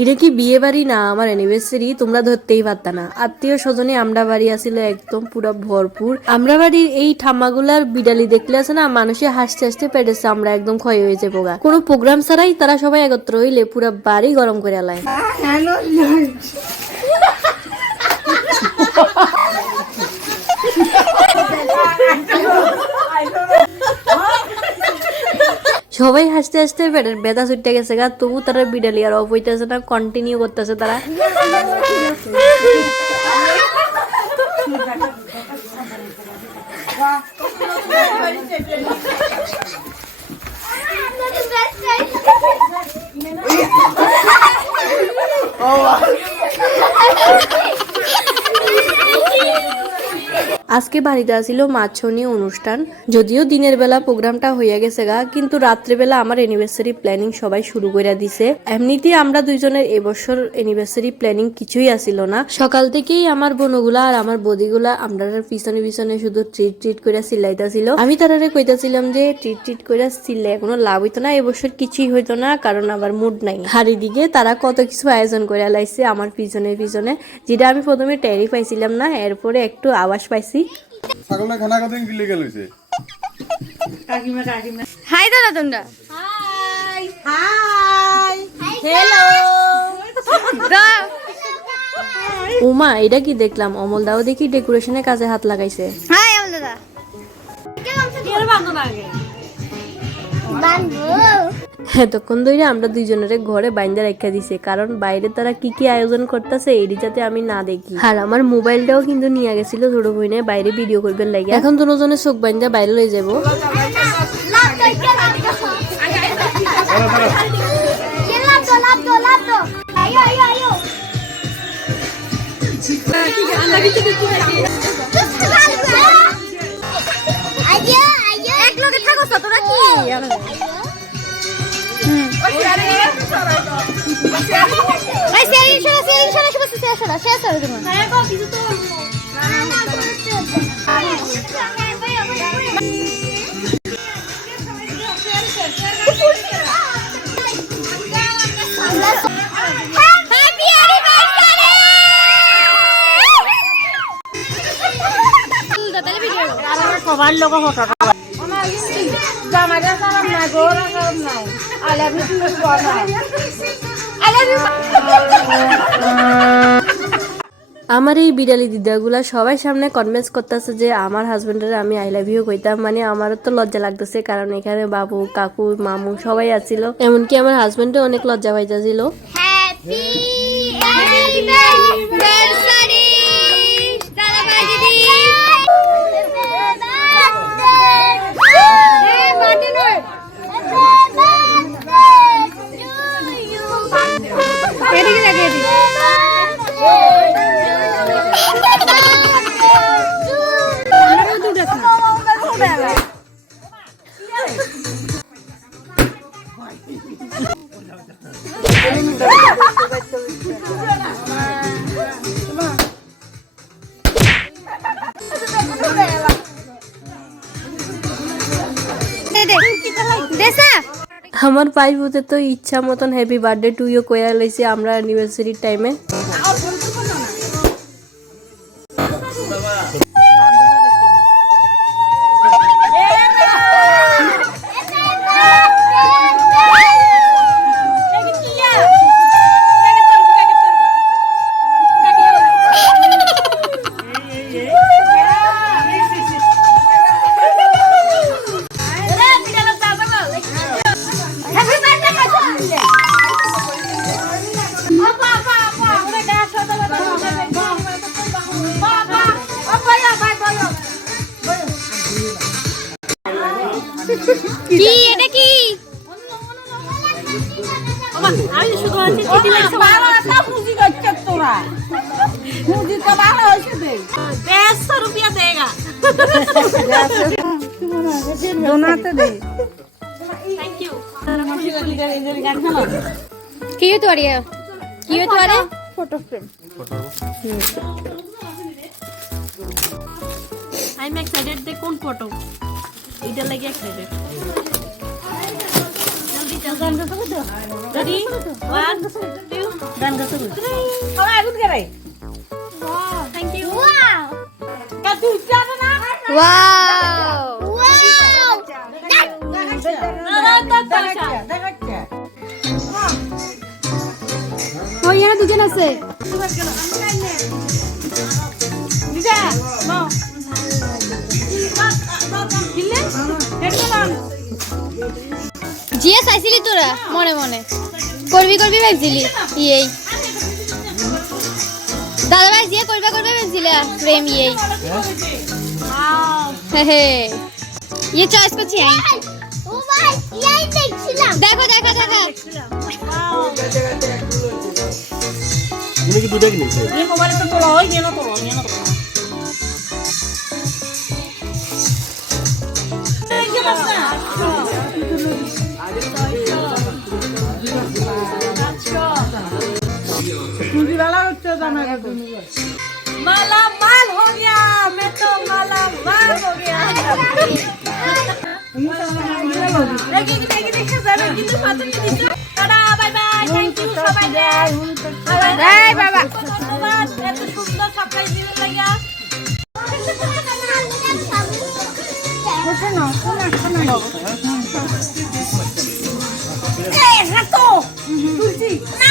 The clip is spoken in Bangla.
এটা কি বিয়ে বাড়ি? না আমার অ্যানিভার্সারি তোমরা ধরতেই পারতা না। আত্মীয় স্বজনে আমরা বাড়ি আসিল একদম পুরো ভরপুর। আমরা বাড়ির এই ঠাম্মাগুলার বিড়ালি দেখলে আছে না মানুষে হাসতে হাসতে পেটেছে আমরা একদম ক্ষয় হয়েছে পোগা। কোনো প্রোগ্রাম ছাড়াই তারা সবাই একত্র হইলে পুরো বাড়ি গরম করে আলায় সবাই হাসতে হাসতে পেটের ব্যথা ছুটতে গেছে গা। তবু তারা বিড়ালি আর অফ হইতেছে না কন্টিনিউ করতেছে তারা। আজকে বাড়িতে আসিল মাছনি অনুষ্ঠান। যদিও দিনের বেলা প্রোগ্রামটা হইয়া গেছে গা, কিন্তু রাত্রেবেলা আমার অ্যানিভার্সারি প্ল্যানিং সবাই শুরু করে দিছে। এমনিতেই আমরা দুইজনের এবছর অ্যানিভার্সারি প্ল্যানিং কিছুই আসিল না। সকাল থেকেই আমার বোনগুলা আর আমার বদিগুলা আমরা পিছনে পিছনে শুধু ট্রিট ট্রিট করে চিল্লাইতেছিল। আমি তারারে কইতাছিলাম যে ট্রিট ট্রিট করে চিল্লাই কোনো লাভ হইতো না এবছর কিছুই হইতো না, কারণ আমার মুড নাই। হারি দিকে তারা কত কিছু আয়োজন করে লাইছে আমার পিছনে পিছনে, যেটা আমি প্রথমে টেরি পাইছিলাম না, এরপরে একটু আওয়াজ পাইছি। ছাগলের খানা কত গিলে গেল হইছে। কাকিমা কাকিমা। হাই দাদা তোমরা। হাই হাই হ্যালো উমা এটা কি দেখলাম? অমল দাও দেখি ডেকোরেশনের কাজে হাত লাগাইছে। হাই অমল দাদা। কে বান্ধব আগে। বান্ধব। এতক্ষণ ধরে আমরা দুইজনের ঘরে বাইন্দা রেখা দিছে কারণ বাইরে তারা কি কি আয়োজন করতেছে এটি যাতে আমি না দেখি। আর আমার মোবাইলটাও কিন্তু নিয়ে গেছিল ছোট বইনে বাইরে ভিডিও করবে লাগে এখন দুজনের চোখ বাইন্দা বাইরে লয়ে যাব। এক লগে থাকো তো তোরা কি? এই সেই ইনশাআল্লাহ সেই ইনশাআল্লাহ শুভ শেষ হলো শেষ হলো তুমি হ্যাপি অ্যানিভার্সারি ভিডিও সবার লোক হঠাৎ জামাইটা সালাম নাই গৌরা সালাম নাই I love you I love you আমার এই বিড়ালি দিদাগুলা সবাই সামনে কনভিন্স করতেছে যে আমার হাজবেন্ডের আমি আই লাভ ইউ কইতাম। মানে আমারও তো লজ্জা লাগতেছে কারণ এখানে বাবু কাকু মামু সবাই আছিল। এমনকি আমার হাজবেন্ডও অনেক লজ্জা পাইতেছিল। হ্যাপি আমার হতে তো ইচ্ছা মতন হ্যাপি বার্থডে টু ইউ কইরা লাইছে আমরা অ্যানিভার্সারির টাইমে কি এটা কি? আমি শুধু আছি চিঠি লিখছে ভালো না মুজি করছে তোরা। মুজি তো ভালো হয়েছে দে। দেড়শো রুপিয়া দেগা। দোনাতে দে। থ্যাংক ইউ কি হতো কি হতো photo frame I am excited দে কোন ফটো এটা লাগে এক্সাইটেড Ready? One, two, সবাই আগুন গেলাই থ্যাংক ইউ Wow! কা তুই যাবে না Wow! Wow! না না পয়সা ওই এখানে দুজন আছে দিদা নাও কিলে দেখলাম জিয়া চাইছিলি তোরা? মনে মনে। করবি করবি ভাবছিলি? ইয়েই। দাদা ভাই জিয়া করবে করবে ভাবছিলা? প্রেম ইয়েই। হে হে। ইয়ে চয়েস করছি দেখো দেখো দেখো। তুমি কি দুটা কিনেছো? এই মোবাইলে তো তোলা হয় না তোলো দুপুরবেলা হচ্ছে জামাই মালা মাল হো গিয়া মে তো মালা মাল হো গিয়া দেখি দেখি দেখি জানো কিন্তু ফাটা দিছো। Tata bye bye thank you সবাই বাই বাবা। এত সুন্দর সারপ্রাইজ দিবেন লাগিয়া শোনো শোনো শোনো তুলছি। না